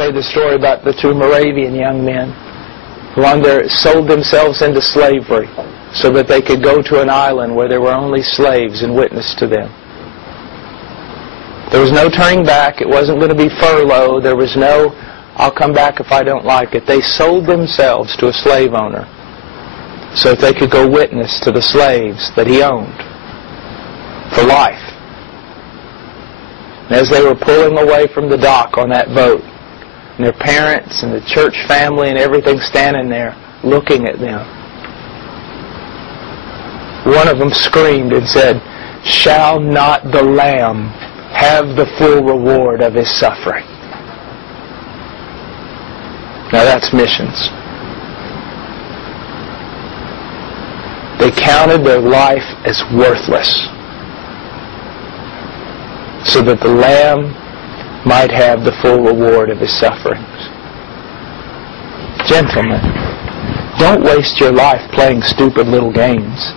played the story about the two Moravian young men who sold themselves into slavery so that they could go to an island where there were only slaves and witness to them. There was no turning back. It wasn't going to be furlough. There was no, I'll come back if I don't like it. They sold themselves to a slave owner so that they could go witness to the slaves that he owned for life. And as they were pulling away from the dock on that boat, and their parents and the church family and everything standing there looking at them, one of them screamed and said, "Shall not the Lamb have the full reward of His suffering?" Now that's missions. They counted their life as worthless so that the Lamb might have the full reward of His sufferings. Gentlemen, don't waste your life playing stupid little games.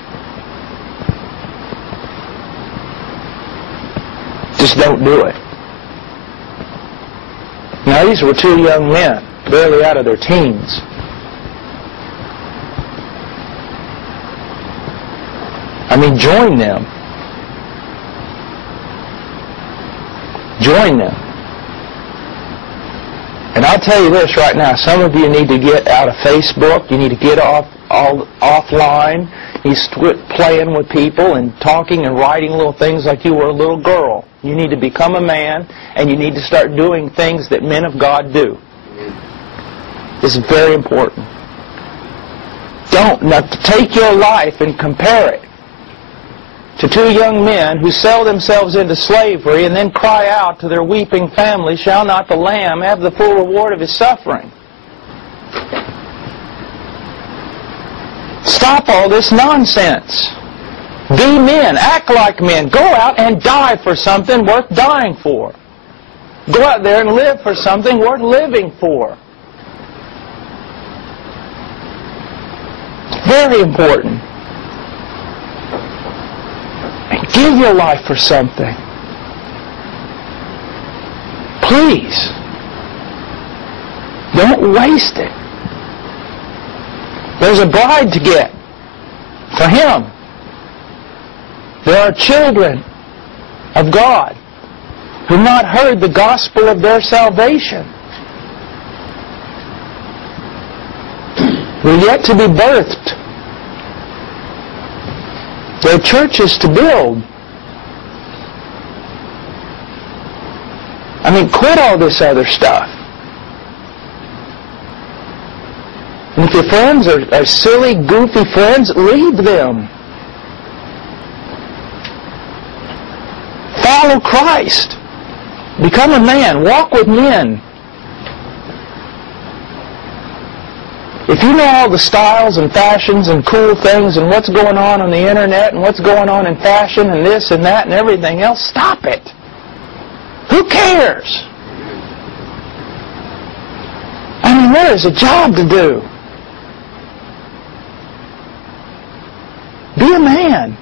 Just don't do it. Now, these were two young men, barely out of their teens. I mean, join them. Join them. And I'll tell you this right now, some of you need to get out of Facebook. You need to get offline. You need to quit playing with people and talking and writing little things like you were a little girl. You need to become a man, and you need to start doing things that men of God do. This is very important. Don't take your life and compare it to two young men who sell themselves into slavery and then cry out to their weeping family, "Shall not the Lamb have the full reward of His suffering?" Stop all this nonsense. Be men. Act like men. Go out and die for something worth dying for. Go out there and live for something worth living for. Very important. Give your life for something. Please. Don't waste it. There's a bride to get for Him. There are children of God who have not heard the gospel of their salvation. They're yet to be birthed. There are churches to build. I mean, quit all this other stuff. And if your friends are silly, goofy friends, leave them. Follow Christ. Become a man. Walk with men. If you know all the styles and fashions and cool things and what's going on the internet and what's going on in fashion and this and that and everything else, stop it. Who cares? I mean, there is a job to do. Be a man.